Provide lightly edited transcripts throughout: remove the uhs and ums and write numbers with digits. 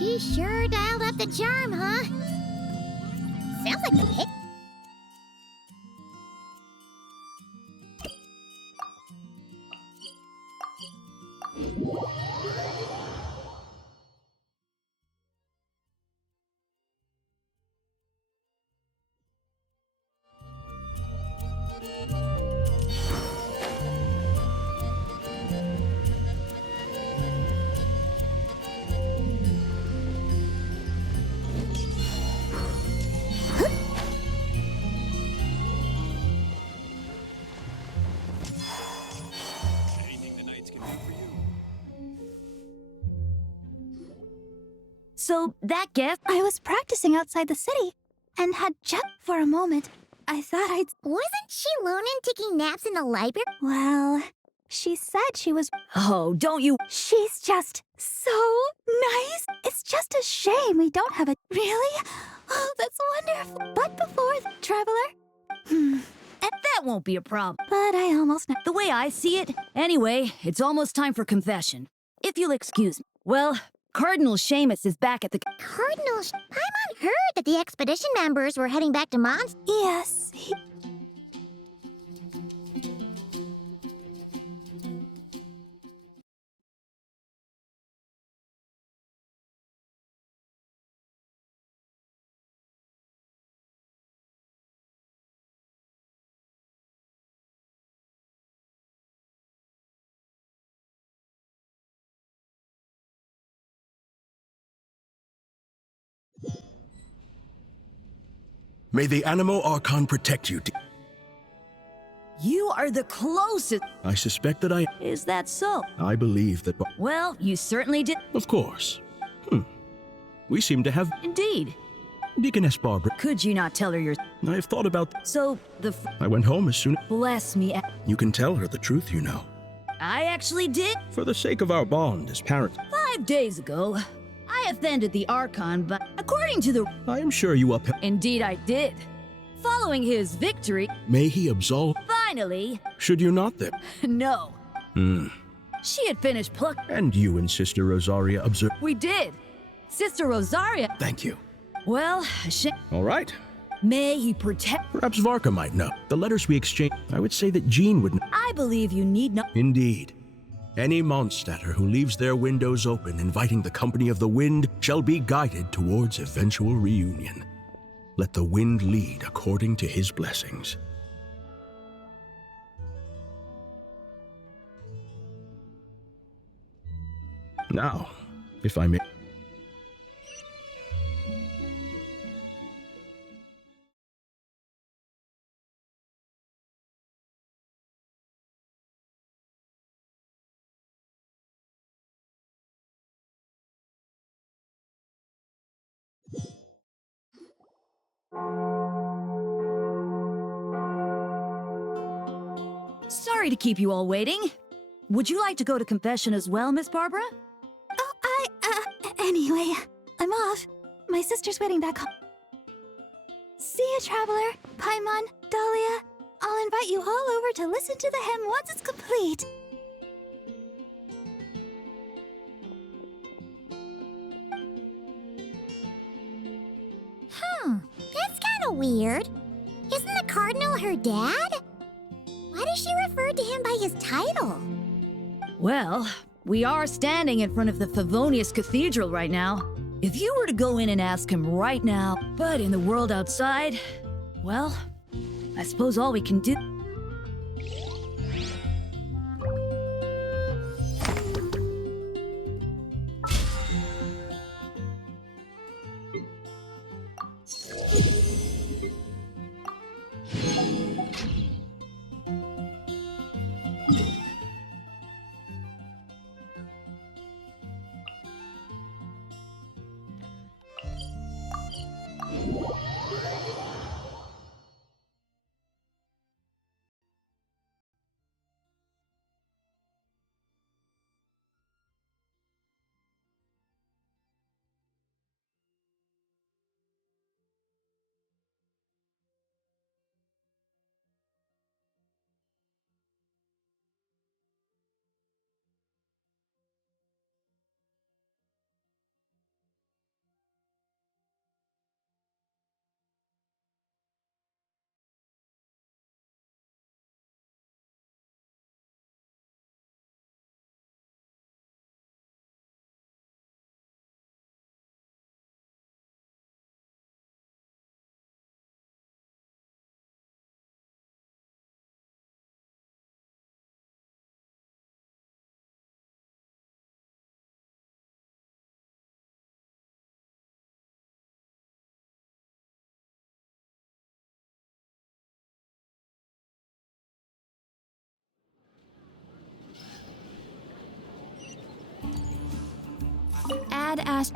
She sure dialed up the charm, huh? Sounds like the pick. So that gift, I was practicing outside the city and had jet for a moment. I thought I'd... Wasn't she Lonan taking naps in the library? Well, she said she was... oh, don't you... She's just so nice. It's just a shame we don't have a... Really? Oh, that's wonderful. But before, traveler... And that won't be a problem. But I almost... The way I see it, anyway, it's almost time for confession. If you'll excuse me. Well, Cardinal Seamus is back at the... Cardinal Paimon heard that the expedition members were heading back to Mons. Yes, May the Animo Archon protect you. You are the closest... I suspect that Is that so? I believe that... Well, you certainly did... Of course. We seem to have... Indeed. Deaconess Barbara. Could you not tell her your... I have thought about... So, I went home as soon... Bless me... You can tell her the truth, you know. I actually did. For the sake of our bond as parents. 5 days ago, I offended the Archon, but according to the... I am sure you upheld... Indeed I did. Following his victory... May he absolve... Finally... Should you not then? No. She had finished pluck... And you and Sister Rosaria observe... We did. Sister Rosaria... Thank you. Well, All right. May he protect... Perhaps Varka might know. The letters we exchanged... I would say that Jean would know. I believe you need not... Indeed. Any Mondstadter who leaves their windows open inviting the company of the wind shall be guided towards eventual reunion. Let the wind lead according to his blessings. Now, if I may... Sorry to keep you all waiting. Would you like to go to confession as well, Miss Barbara? Anyway, I'm off. My sister's waiting back home. See you, traveler. Paimon, Dahlia. I'll invite you all over to listen to the hymn once it's complete. That's kind of weird. Isn't the Cardinal her dad? Why does she refer to him by his title? Well, we are standing in front of the Favonius Cathedral right now. If you were to go in and ask him right now, but in the world outside, well, I suppose all we can do... Dad asked...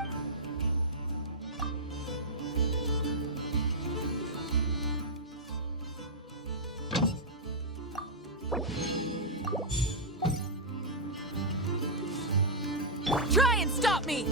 Try and stop me!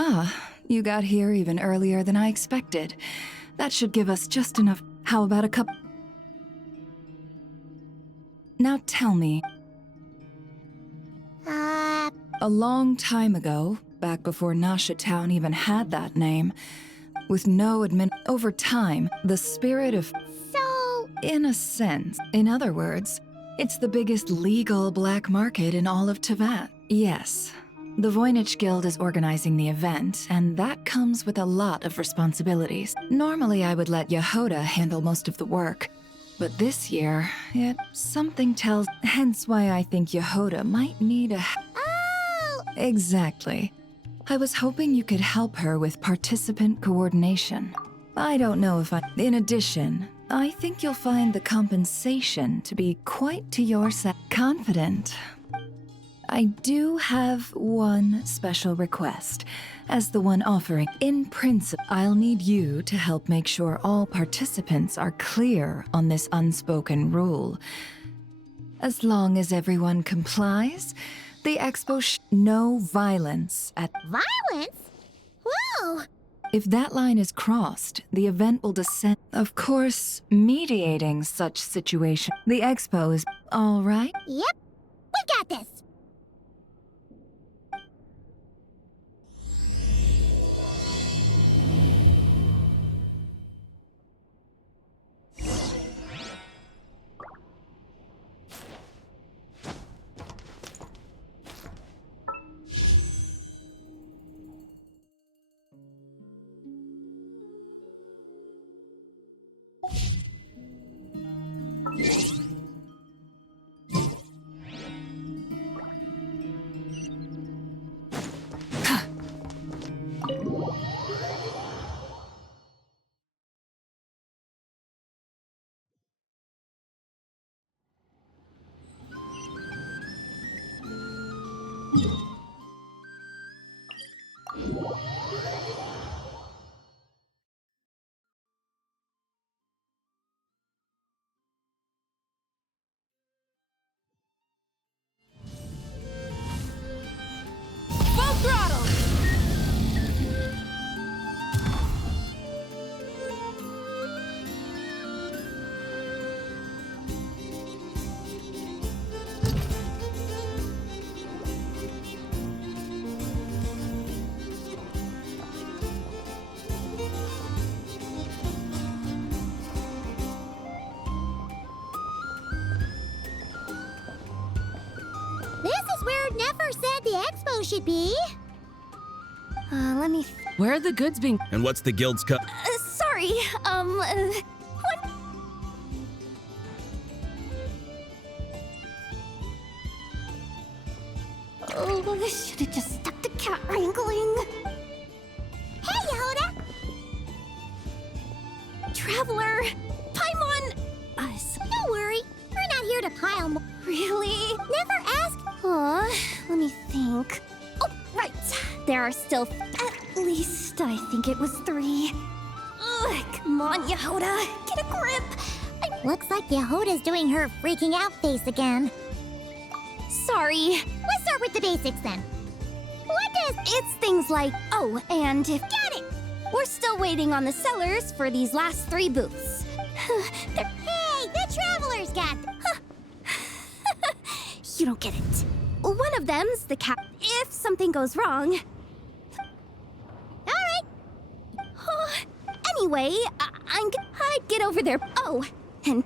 Ah, you got here even earlier than I expected. That should give us just enough. How about a cup? Now tell me. A long time ago, back before Nasha Town even had that name, with no over time, the spirit of... So... In a sense. In other words, it's the biggest legal black market in all of Teyvat. Yes. The Voynich Guild is organizing the event, and that comes with a lot of responsibilities. Normally I would let Yehoda handle most of the work, but this year, something tells... Hence why I think Yehoda might need a... Oh! Exactly. I was hoping you could help her with participant coordination. I don't know if I... In addition, I think you'll find the compensation to be quite to your confident. I do have one special request. As the one offering, in principle, I'll need you to help make sure all participants are clear on this unspoken rule. As long as everyone complies, the expo no violence at... Violence? Whoa! If that line is crossed, the event will descend. Of course, mediating such situation. The expo is... all right? Yep, we got this! Full throttle! This is where Nefer said the expo should be. Let me... Where are the goods being... And what's the guild's cut? sorry, what? Oh, I should have just stopped the cat wrangling. Hey, Yehoda! Traveler! Paimon! Don't worry, we're not here to pile more. Really? Never asked. Let me think. Oh, right. There are still... At least, I think it was 3. Ugh, come on, Yehoda. Get a grip. Looks like Yehoda's doing her freaking out face again. Sorry. Let's start with the basics then. What does... It's things like... Oh, and if... Got it! We're still waiting on the sellers for these last 3 booths. Hey, the Traveler's got... You don't get it. One of them's the cat. If something goes wrong... Alright. Anyway, I'd get over there. Oh, and...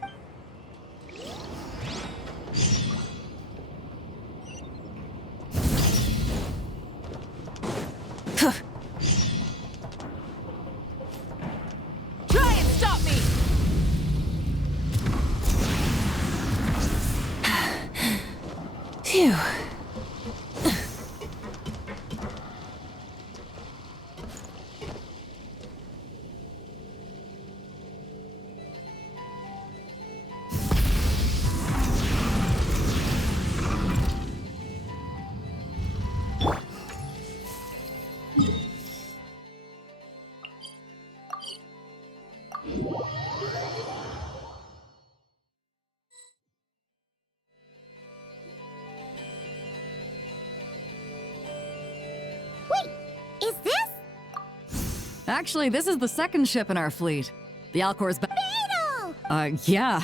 Actually, this is the second ship in our fleet. The Alcor's back. Beetle! Yeah.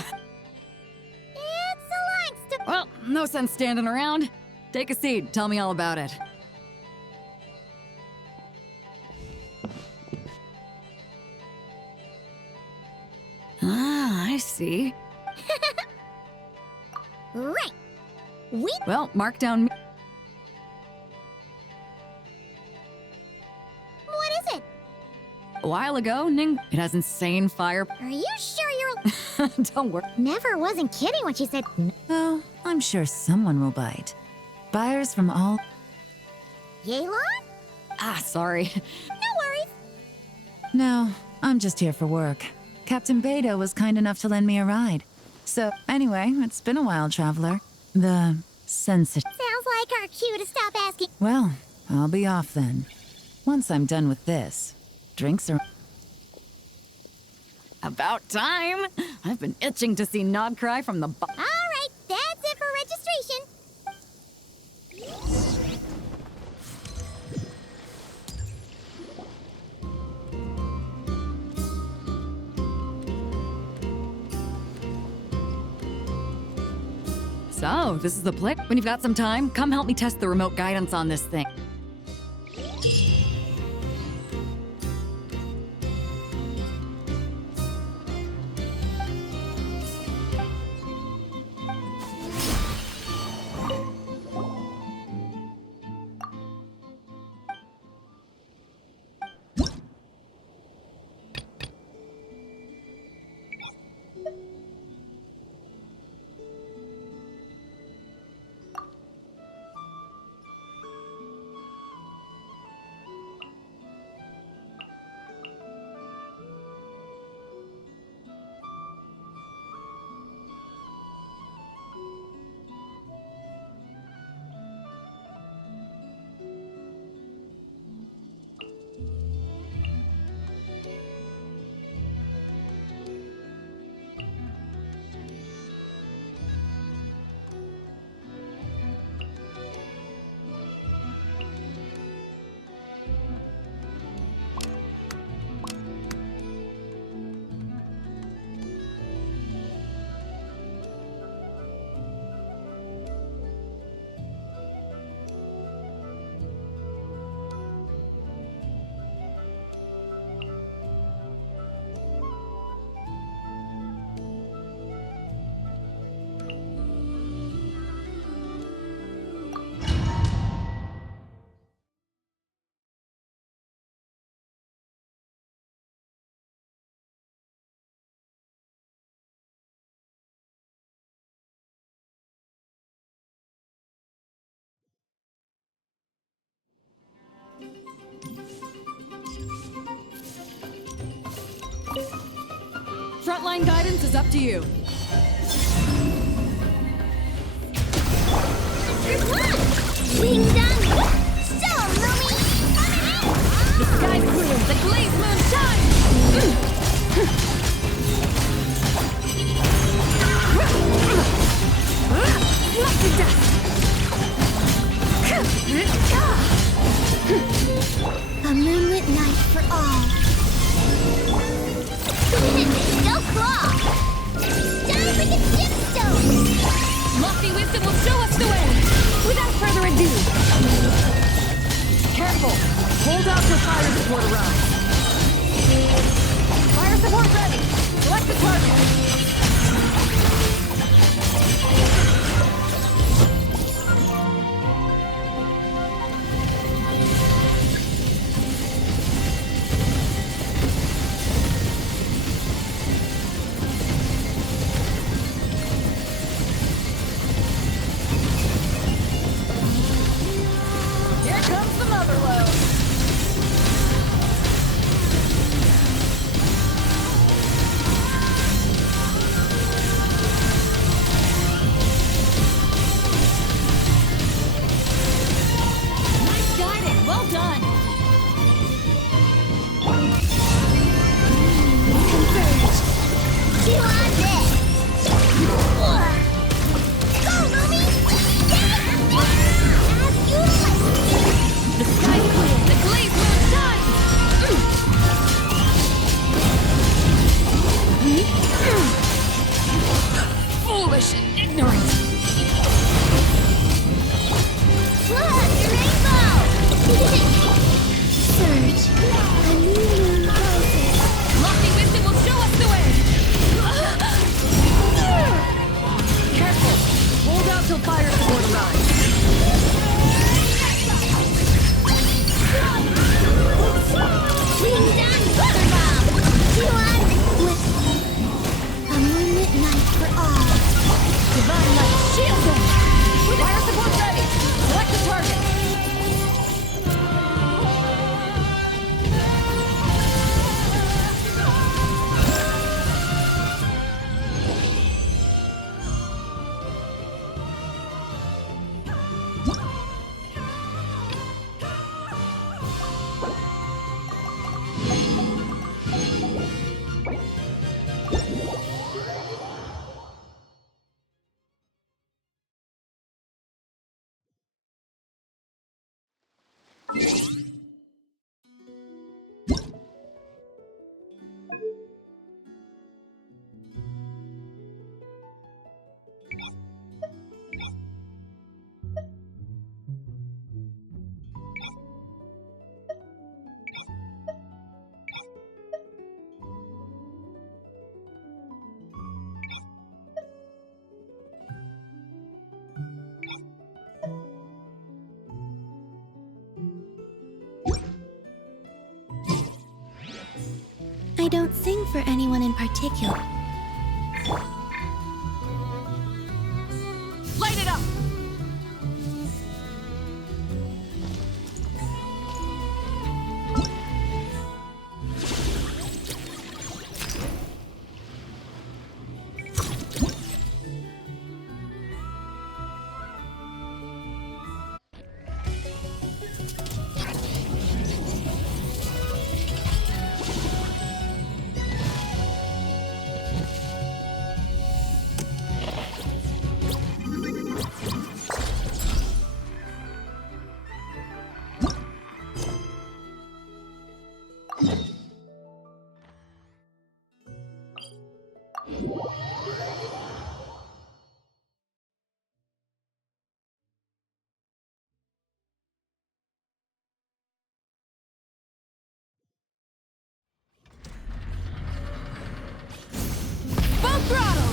It's a long story. Well, no sense standing around. Take a seat. Tell me all about it. Ah, I see. Right. Well, mark down. What is it? A while ago, Ning. It has insane fire. Are you sure you're... Don't worry. Never wasn't kidding when she said... Oh, I'm sure someone will bite. Buyers from all... Yelan? Ah, sorry. No worries. No, I'm just here for work. Captain Beto was kind enough to lend me a ride. So, anyway, it's been a while, traveler. The sensitive... Sounds like our cue to stop asking. Well, I'll be off then. Once I'm done with this. Drinks are... About time. I've been itching to see Nod cry from the... All right, that's it for registration. So, this is the place. When you've got some time, come help me test the remote guidance on this thing. Frontline guidance is up to you. Ding dong! So, Lumi! The sky's clear. The glaze moon shines. Fluffy dust! A moonlit night for all. Go claw! Time for the gemstone! Lofty wisdom will show us the way. Without further ado. Careful. Hold out till fire support arrives. Fire support ready. Select the target. Here comes the mother load. Nice guiding. Well done. Converge! Chew on this! Go, Lumi! As you like! The sky's clear. I don't sing for anyone in particular. Light it up! Full throttle!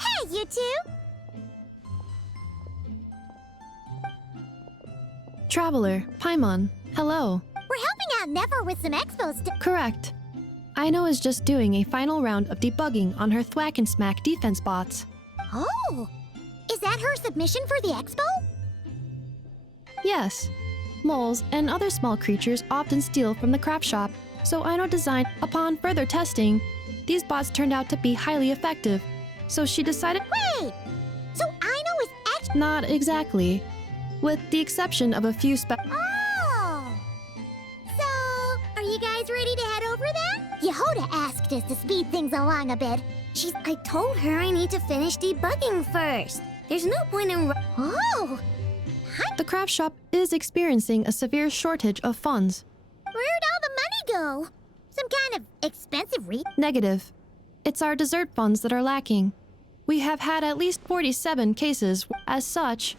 Hey, you two! Traveler, Paimon, hello. We're helping out Never with some expo stuff. Correct. Aino is just doing a final round of debugging on her Thwack and Smack defense bots. Oh! Is that her submission for the expo? Yes. Moles and other small creatures often steal from the craft shop, so Aino designed. Upon further testing, these bots turned out to be highly effective, so she decided. Wait! So Aino is actually. Not exactly. With the exception of a few Oh! So, are you guys ready to head over there? Yehoda asked us to speed things along a bit. I told her I need to finish debugging first. There's no point in. Oh! The craft shop is experiencing a severe shortage of funds. Where'd all the money go? Some kind of expensive Negative. It's our dessert funds that are lacking. We have had at least 47 cases as such,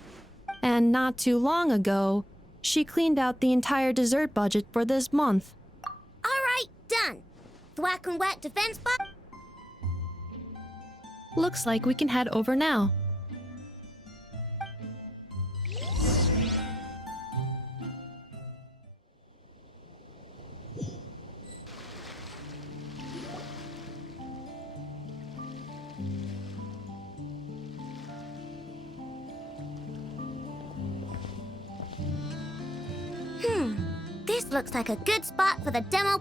and not too long ago, she cleaned out the entire dessert budget for this month. Alright, done. Thwack and Whack defense bot. Looks like we can head over now. This looks like a good spot for the demo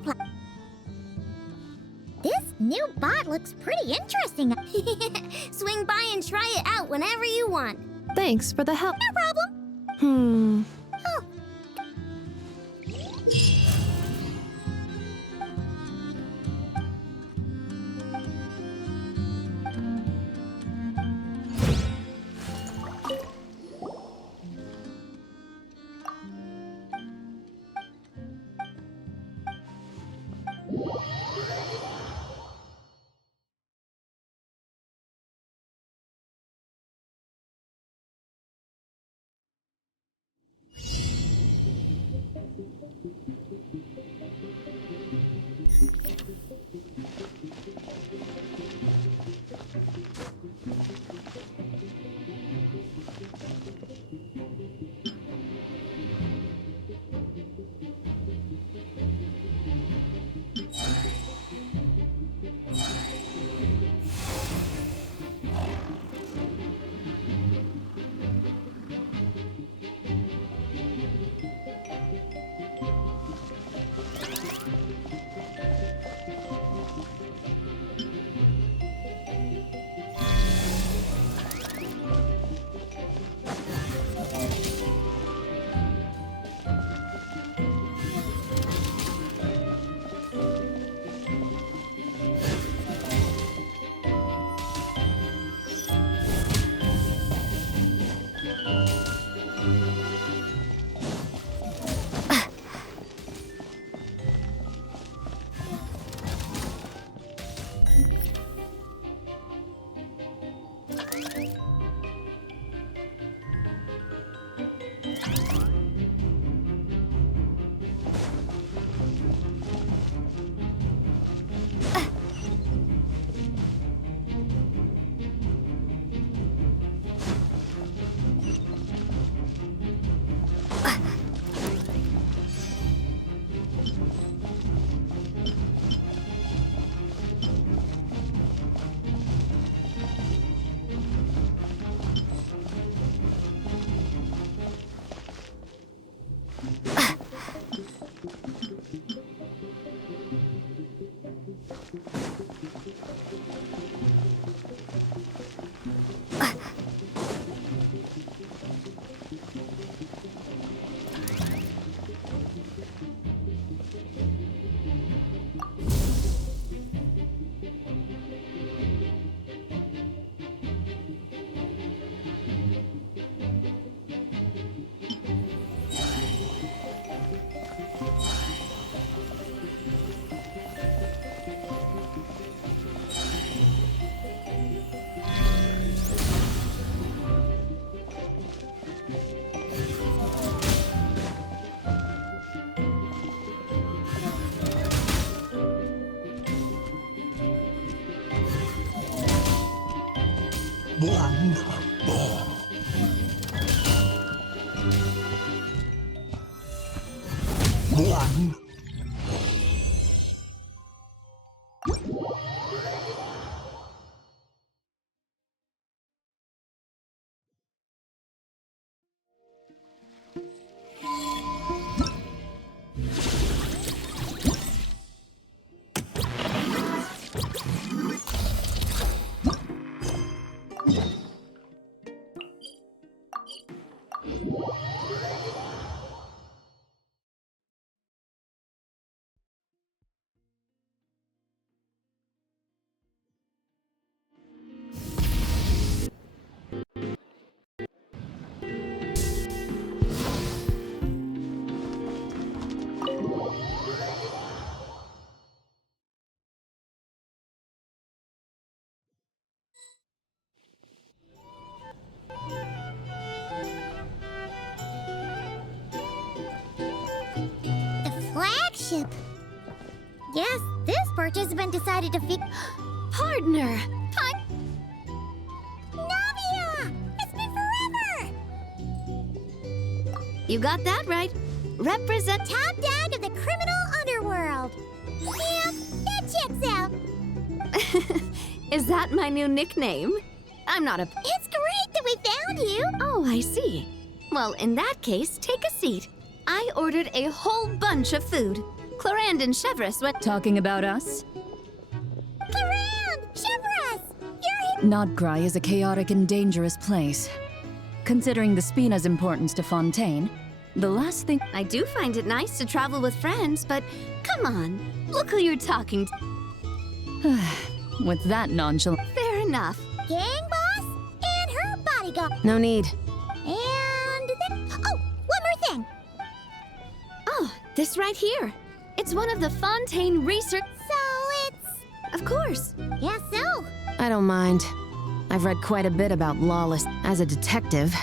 This new bot looks pretty interesting. Swing by and try it out whenever you want. Thanks for the help. No problem. Oh. The flagship. Yes, this participant decided to fix. Partner! Navia! It's been forever! You got that right. Represent. Top dog of the criminal underworld. Yeah, that checks out. Is that my new nickname? I'm not a. It's great that we found you. Oh, I see. Well, in that case, take a seat. I ordered a whole bunch of food. Clorand and Chevreuse went. Talking about us? Clarand! Chevreuse! You're here! Nodgrai is a chaotic and dangerous place. Considering the Spina's importance to Fontaine, the last thing. I do find it nice to travel with friends, but come on. Look who you're talking to. With that nonchalant. Fair enough. Gang boss and her bodyguard. No need. And then. Oh, one more thing. Oh, this right here. It's one of the Fontaine research. So it's. Of course. Yeah, so. I don't mind. I've read quite a bit about lawless as a detective.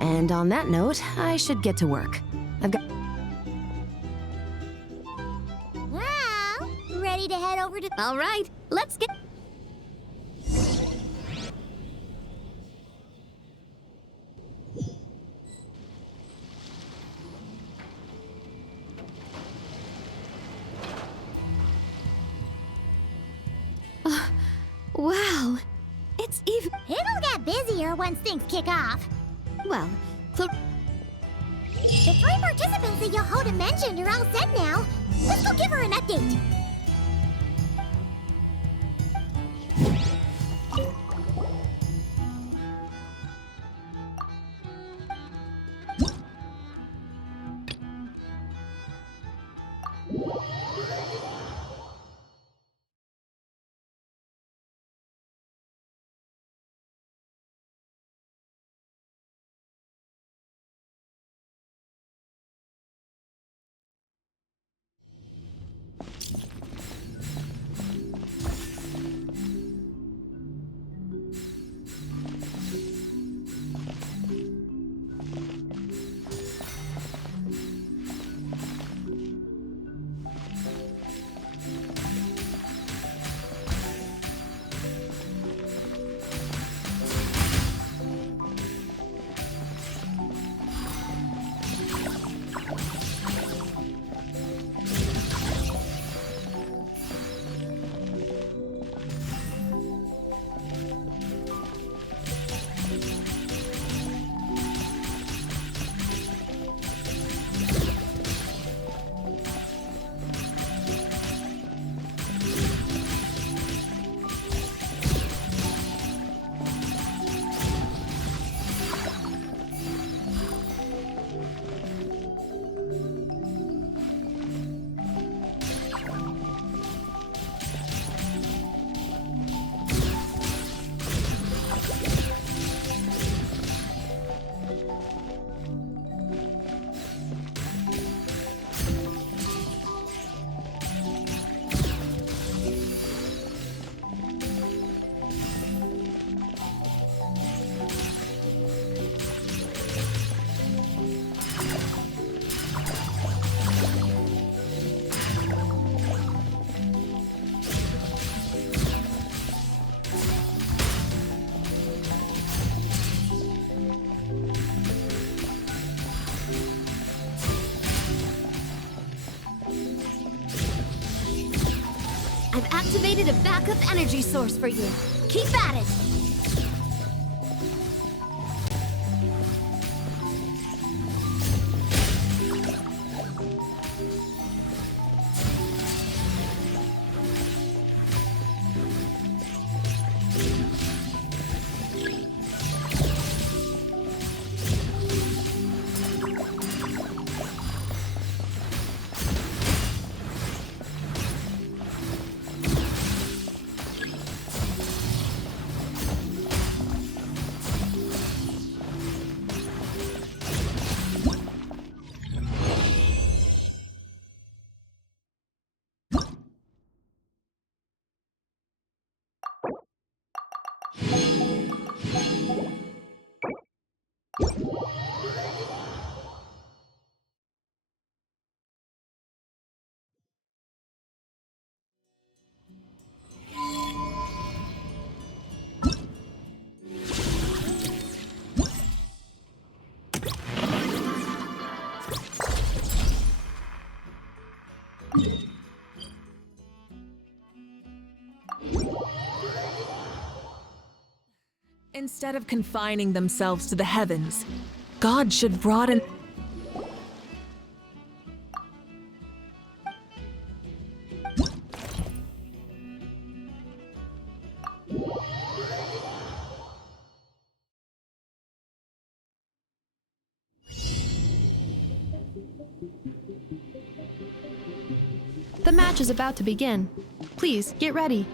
And on that note, I should get to work. I've got. Well, ready to head over to. All right, let's get. Wow, it's even. It'll get busier once things kick off. Well, The 3 participants that Yehoda mentioned are all set now. Let's go give her an update. created a backup energy source for you. Keep at it! Instead of confining themselves to the heavens, God should broaden. The match is about to begin. Please, get ready.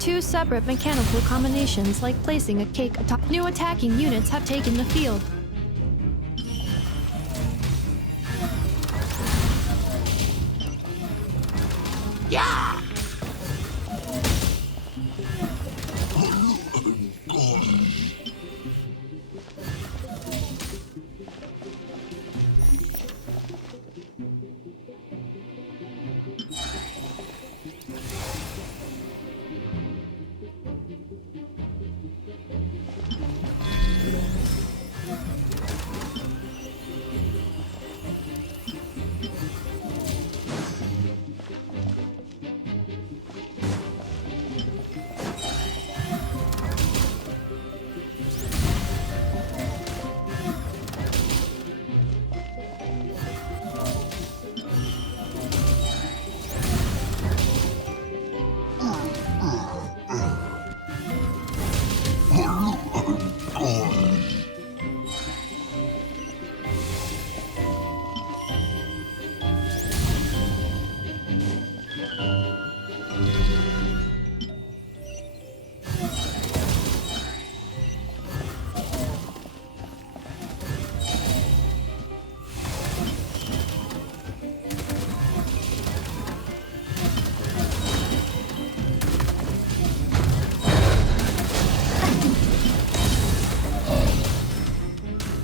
Two separate mechanical combinations, like placing a cake atop. New attacking units have taken the field.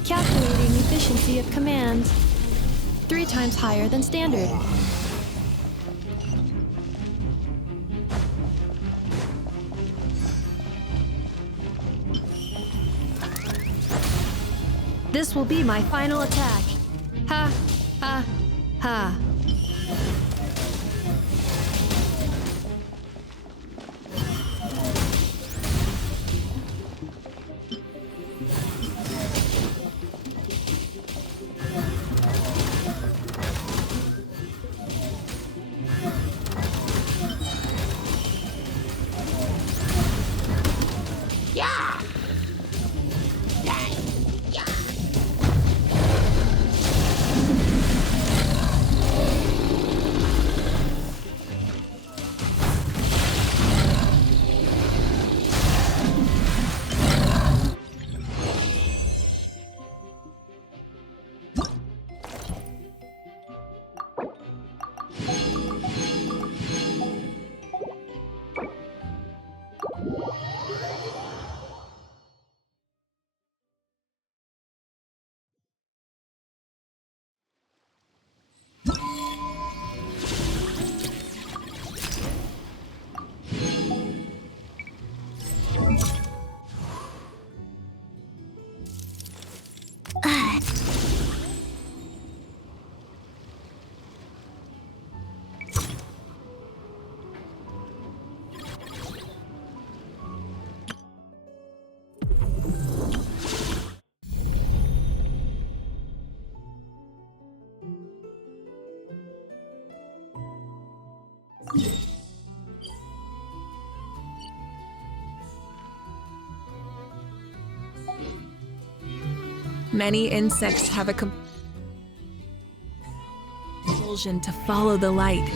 Calculating efficiency of commands. 3 times higher than standard. This will be my final attack. Ha, ha, ha. Many insects have a compulsion to follow the light.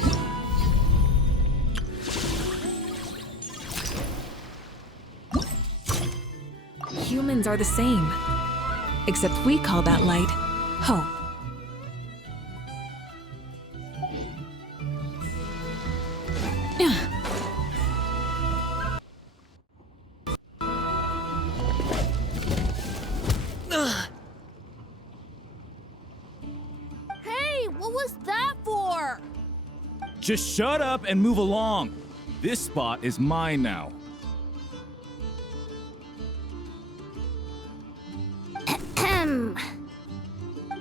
Humans are the same, except we call that light hope. Just shut up and move along. This spot is mine now.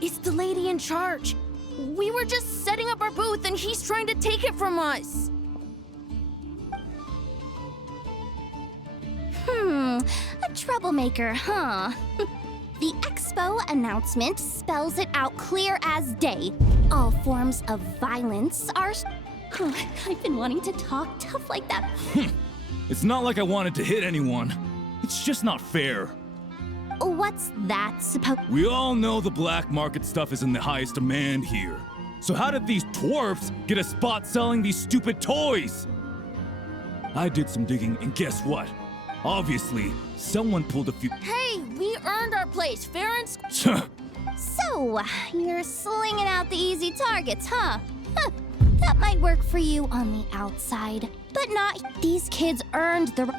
It's the lady in charge. We were just setting up our booth and she's trying to take it from us. A troublemaker, huh? The expo announcement spells it out clear as day. All forms of violence are... I've been wanting to talk tough like that. It's not like I wanted to hit anyone. It's just not fair. What's that supposed... We all know the black market stuff is in the highest demand here. So how did these dwarfs get a spot selling these stupid toys? I did some digging and guess what? Obviously, someone pulled a few... Hey, we earned our place, fair and... So, you're slinging out the easy targets, huh? That might work for you on the outside, but not... These kids earned the...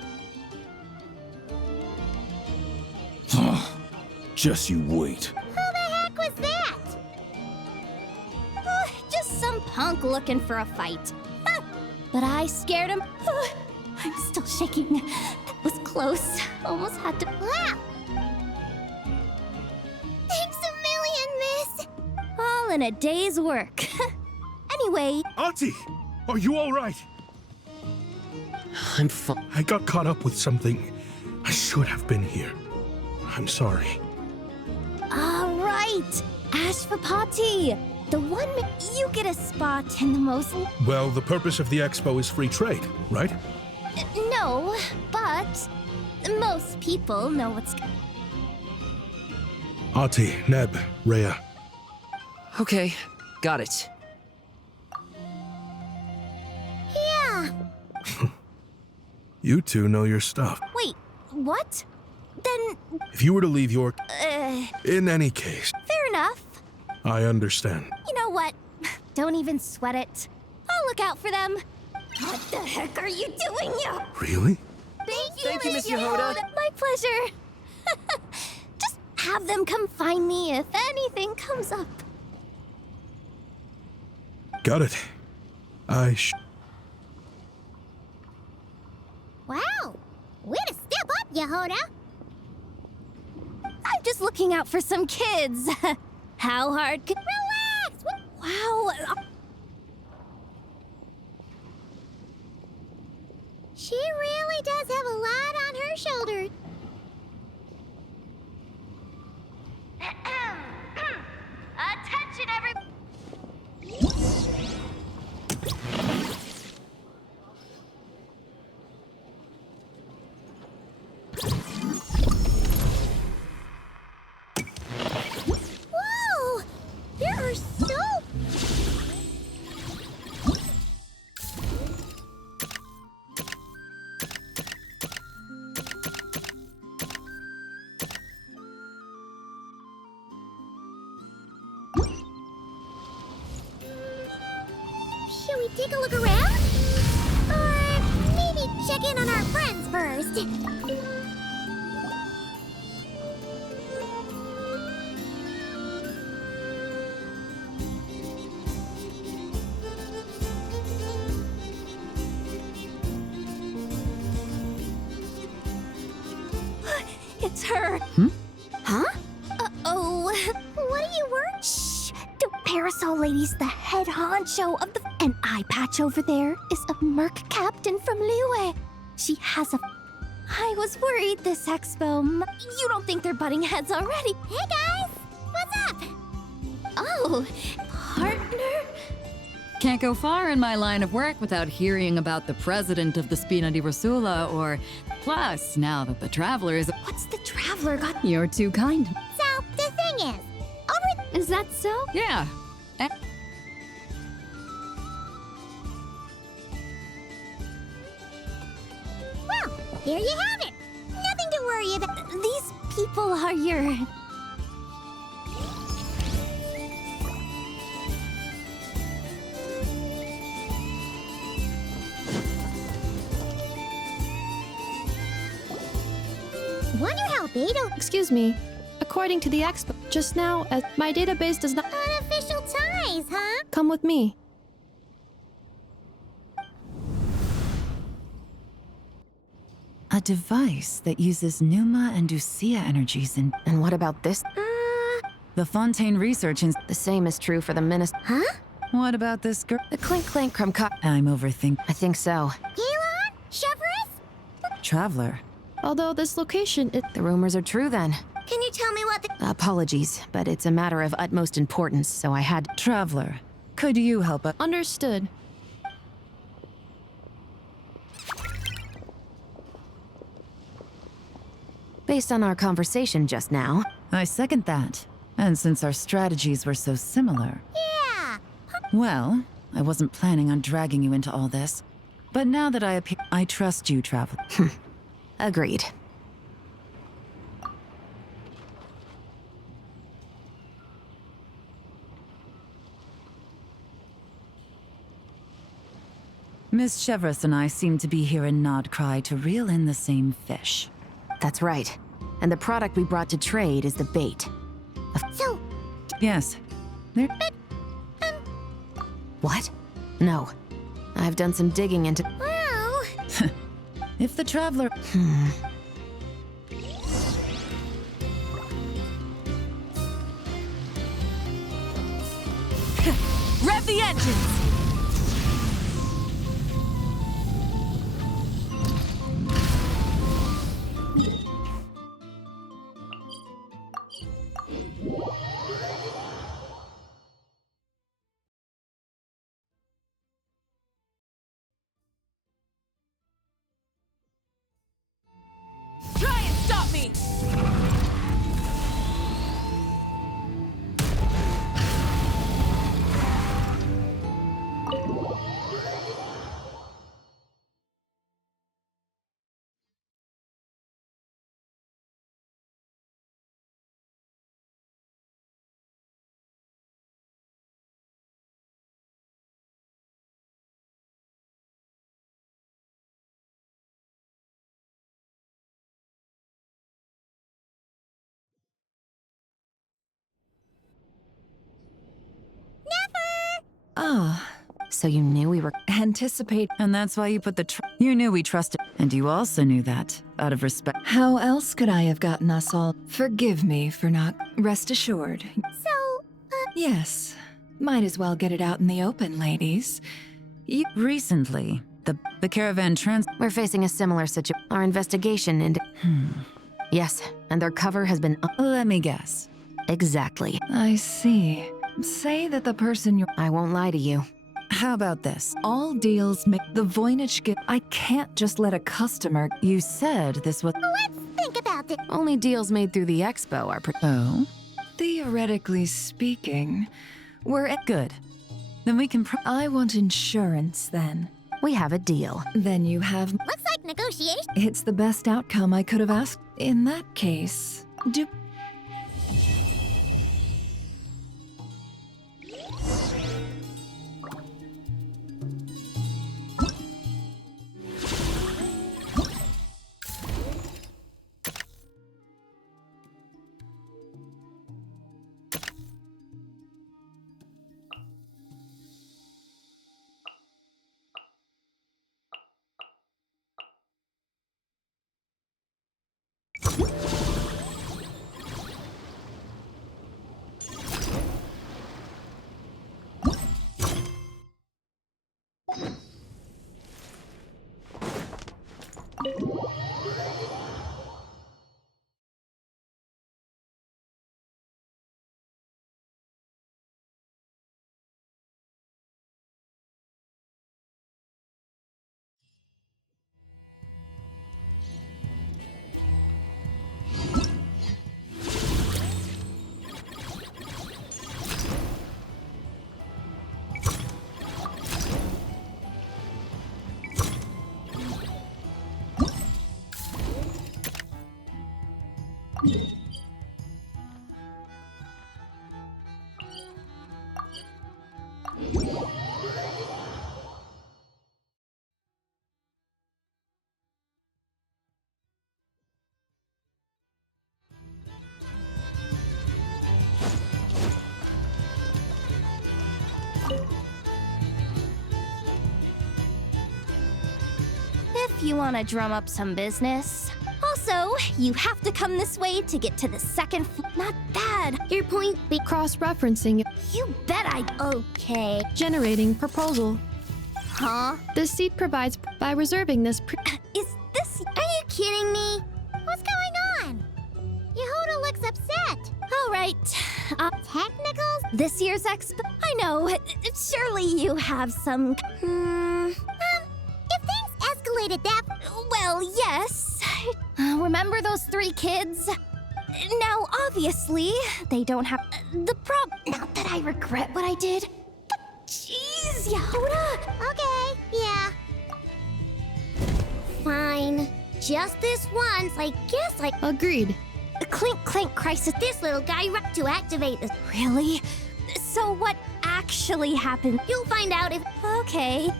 Just you wait. Who the heck was that? Just some punk looking for a fight. But I scared him. I'm still shaking. That was close. Almost had to... Wow! Thanks a million, miss! All in a day's work. Anyway... Auntie! Are you alright? I'm fine. I got caught up with something. I should have been here. I'm sorry. All right! Ash for Patty! The one... You get a spot in the most... Well, the purpose of the expo is free trade, right? No, but... Most people know what's... Auntie, Neb, Rhea. Okay, got it. Yeah. You two know your stuff. Wait, what? Then... If you were to leave York... In any case... Fair enough. I understand. You know what? Don't even sweat it. I'll look out for them. What the heck are you doing, you? Really? Thank you, Miss Yehoda. My pleasure. Just have them come find me if anything comes up. Got it. Wow. Way to step up, Yehoda. I'm just looking out for some kids. How hard could... Relax! Wow. She really does have a lot on her shoulders. Attention, everyone! Whoa! There are so... Should we take a look around? Or maybe check in on our friends first? It's her. Huh? Uh-oh. What are you worried? Shh! The Parasol Lady's the head honcho of the... An eye patch over there is a merc captain from Liyue. She has a... I was worried this expo... You don't think they're butting heads already? Hey guys! What's up? Oh, partner? Can't go far in my line of work without hearing about the president of the Spina di Rosula, or... Plus, now that the Traveler is... What's the Traveler got? You're too kind. So, the thing is, over... Is that so? Yeah. Well, there you have it. Nothing to worry about. These people are your... Wonder how Beto... Excuse me. According to the expo, just now, my database does not... Unofficial ties, huh? Come with me. A device that uses Numa and Ducia energies in... And what about this? The Fontaine Research and... The same is true for the minister. Huh? What about this girl? The clink clank crumb I'm overthinking. I think so. Gaylon? Chevrus? Traveler. Although this location, The rumors are true then. Can you tell me what the... Apologies, but it's a matter of utmost importance, so I had... Traveler. Could you help us? understood. Based on our conversation just now, I second that. And since our strategies were so similar... Yeah. Well, I wasn't planning on dragging you into all this. But now that I appear... I trust you, Traveler. agreed. Miss Chevrus and I seem to be here in Nodcry to reel in the same fish. That's right. And the product we brought to trade is the bait. So, Yes. There... What? No. I've done some digging into... well... If the Traveler... Rev the engines! Try and stop me! So you knew we were... Anticipate. And that's why you put the you knew we trusted. And you also knew that, out of respect. How else could I have gotten us all? Forgive me for not... Rest assured. So, Yes. Might as well get it out in the open, ladies. Recently, the caravan We're facing a similar situation. Our investigation into... Yes, and their cover has been... Let me guess. Exactly. I see. Say that the person you're... I won't lie to you. How about this? All deals make... The Voynich get... I can't just let a customer... You said this was... let's think about it. Only deals made through the expo are... Oh? Theoretically speaking, we're... Good. Then we can I want insurance, then. We have a deal. Then you have... Looks like negotiation. It's the best outcome I could have asked. In that case, do... If you want to drum up some business. Also, you have to come this way to get to the second floor. Not bad. Your point be Cross-referencing, You bet I... Okay. generating proposal. Huh? This seat provides by reserving this Is this... Are you kidding me? What's going on? Yehuda looks upset. All right. Technicals? This year's expo... I know. Surely you have some... If things escalated that... Well, yes. Remember those 3 kids? Now, obviously, they don't have... The problem... Not that I regret what I did. But jeez, Yehuda. Okay, yeah. Fine. Just this once, I guess I... agreed. Clink Clink crisis. This little guy to activate this. Really? So what actually happened? You'll find out if... Okay.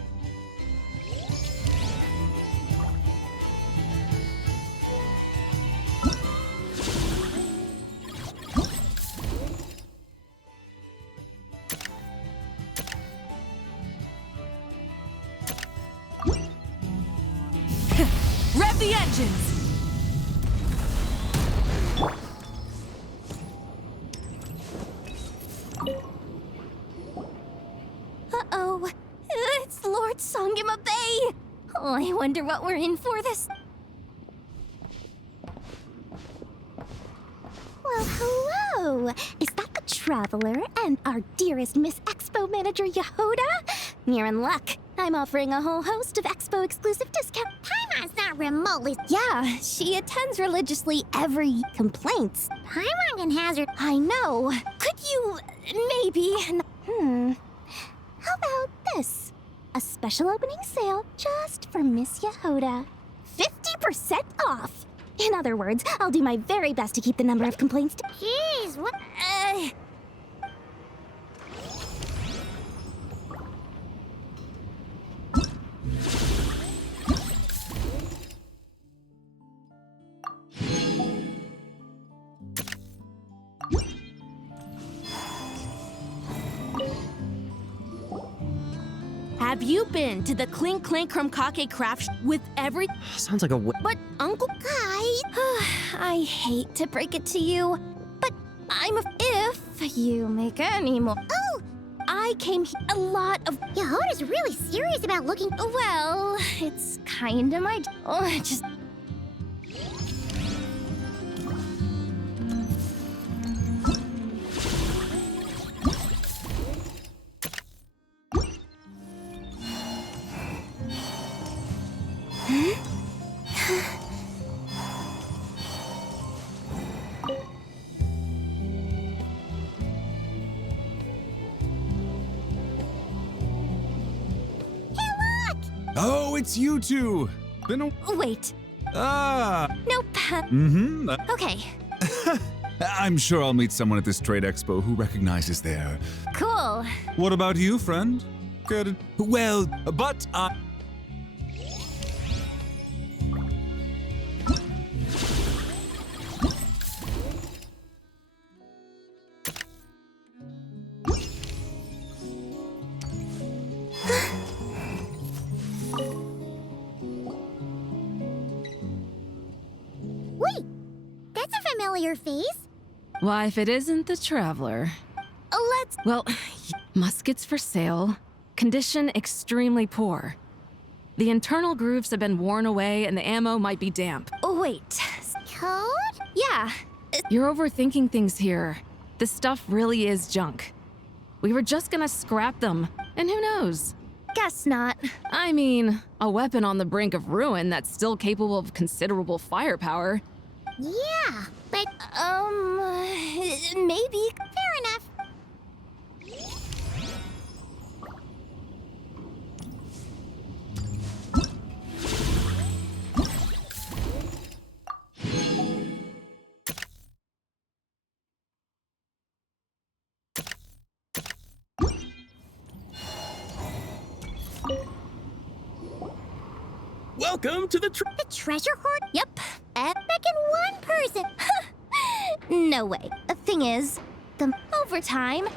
Rev the engines! Uh-oh. It's Lord Songima Bay. Oh, I wonder what we're in for this. Well, hello. Is that the Traveler and our dearest Miss Expo Manager Yehuda? You're in luck. I'm offering a whole host of Expo exclusive discounts. Paimon's not remotely... Yeah, she attends religiously every complaints. Paimon can hazard... I know. Could you maybe... How about this? A special opening sale just for Miss Yehuda. 50% off! In other words, I'll do my very best to keep the number of complaints to... Jeez, what... Have you been to the Clink Clink Krumkake craft with every... Sounds like a But Uncle... Guys, I hate to break it to you, but if you make any more... Oh! I came here a lot of... Yehoda's really serious about looking... Well, it's kinda my... just... Oh, it's you two! Been a... Wait, Ah! nope. Mm-hmm. Okay, I'm sure I'll meet someone at this trade expo who recognizes their... cool. What about you, friend? Good. Well, but Wait! That's a familiar face. Why, if it isn't the Traveler. Let's... Well, muskets for sale. Condition extremely poor. The internal grooves have been worn away and the ammo might be damp. Wait. Code? Yeah. You're overthinking things here. This stuff really is junk. We were just gonna scrap them, and who knows? Guess not. I mean, a weapon on the brink of ruin that's still capable of considerable firepower. Yeah, but Maybe. fair enough. Welcome to the The treasure hoard? Yep. Back in one person. No way. The thing is, over time,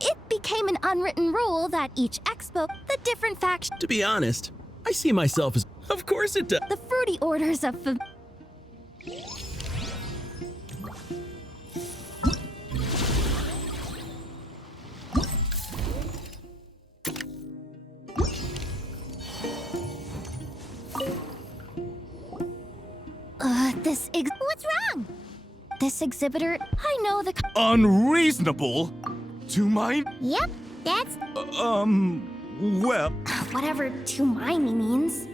it became an unwritten rule that each expo, the different faction, To be honest, I see myself as... Of course it does. the fruity orders of the... What's wrong? This exhibitor, I know the... unreasonable to my... Yep, that's... well... Whatever to mind means.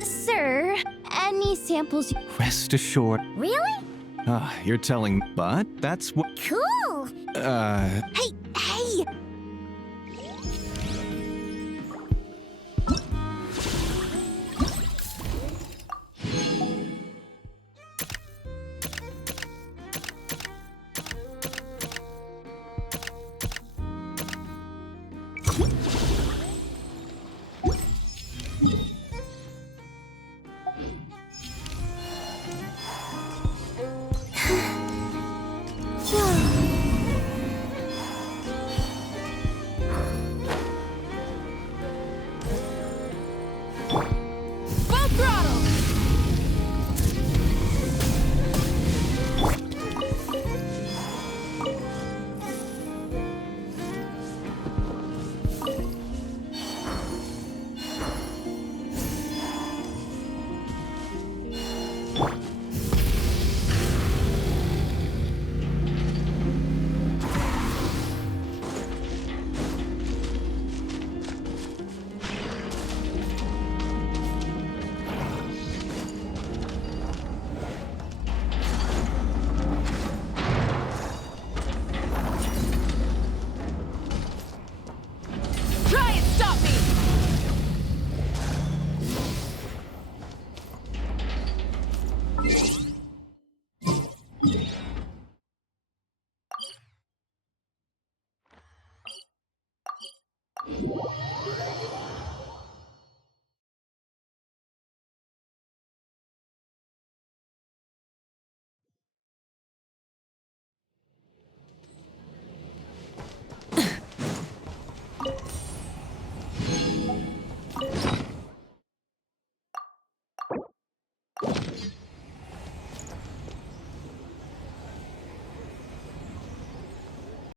Sir, any samples you... Rest assured. Really? You're telling... But that's what... Cool.